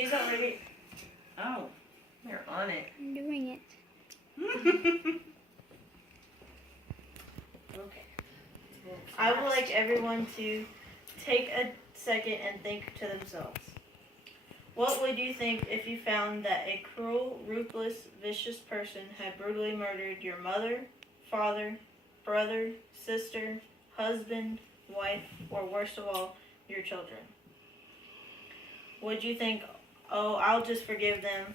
He's already. Oh, you're on it. I'm doing it. Okay. I would like everyone to take a second and think to themselves. What would you think if you found that a cruel, ruthless, vicious person had brutally murdered your mother, father, brother, sister, husband, wife, or worst of all, your children? Would you think, oh, I'll just forgive them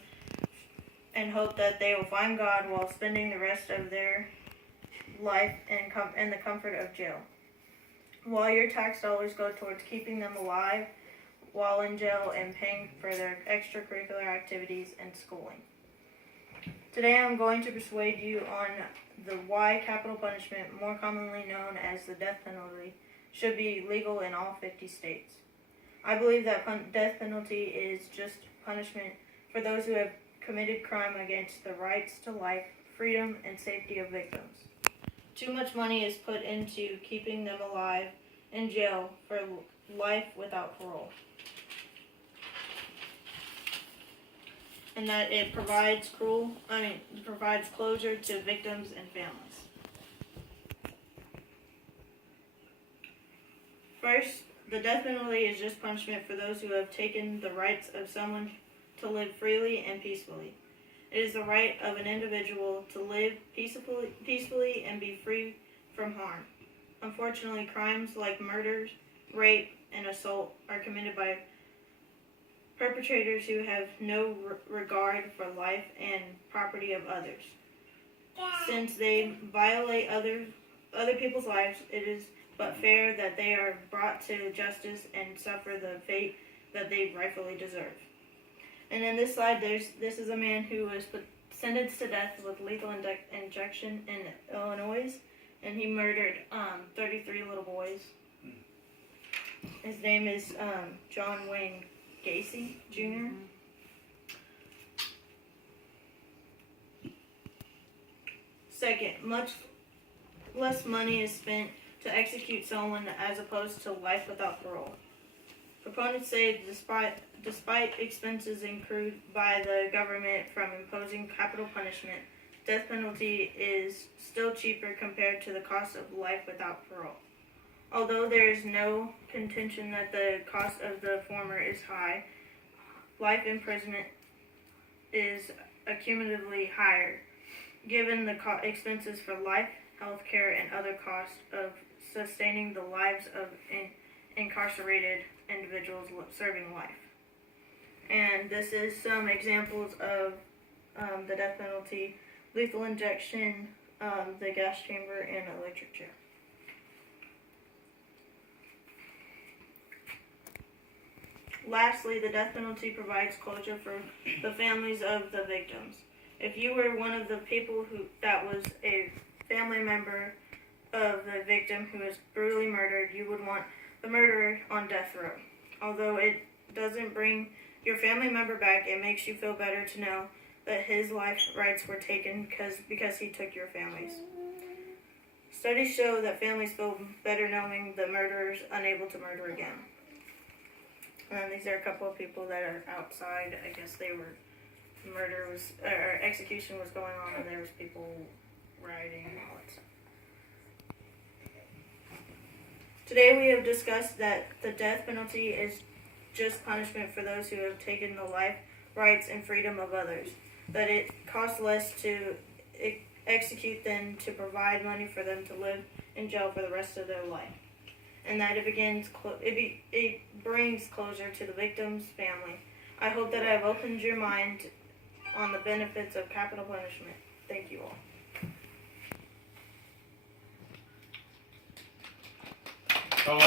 and hope that they will find God while spending the rest of their life in the comfort of jail, while your tax dollars go towards keeping them alive while in jail and paying for their extracurricular activities and schooling? Today I'm going to persuade you on the why capital punishment, more commonly known as the death penalty, should be legal in all 50 states. I believe that death penalty is just punishment for those who have committed crime against the rights to life, freedom, and safety of victims. Too much money is put into keeping them alive in jail for life without parole. And that it provides closure to victims and families. First, the death penalty is just punishment for those who have taken the rights of someone to live freely and peacefully. It is the right of an individual to live peacefully and be free from harm. Unfortunately, crimes like murder, rape, and assault are committed by perpetrators who have no regard for life and property of others. Since they violate other people's lives, it is but fair that they are brought to justice and suffer the fate that they rightfully deserve. And in this slide, this is a man who was sentenced to death with lethal injection in Illinois, and he murdered 33 little boys. His name is John Wayne Gacy Jr. Second, much less money is spent to execute someone as opposed to life without parole. Proponents say despite expenses incurred by the government from imposing capital punishment, death penalty is still cheaper compared to the cost of life without parole. Although there is no contention that the cost of the former is high, life imprisonment is accumulatively higher, given the expenses for life, health care, and other costs of sustaining the lives of incarcerated individuals serving life. And this is some examples of the death penalty: lethal injection, the gas chamber, and electric chair. Lastly, the death penalty provides closure for the families of the victims. If you were one of the people that was a family member of the victim who was brutally murdered, you would want the murderer on death row. Although it doesn't bring your family member back, it makes you feel better to know that his life rights were taken because he took your family's. Studies show that families feel better knowing the murderer is unable to murder again. And these are a couple of people that are outside. I guess execution was going on, and there was people rioting and all that stuff. Today we have discussed that the death penalty is just punishment for those who have taken the life, rights, and freedom of others. That it costs less to execute than to provide money for them to live in jail for the rest of their life. And that it brings closure to the victim's family. I hope that I have opened your mind on the benefits of capital punishment. Thank you all. Oh.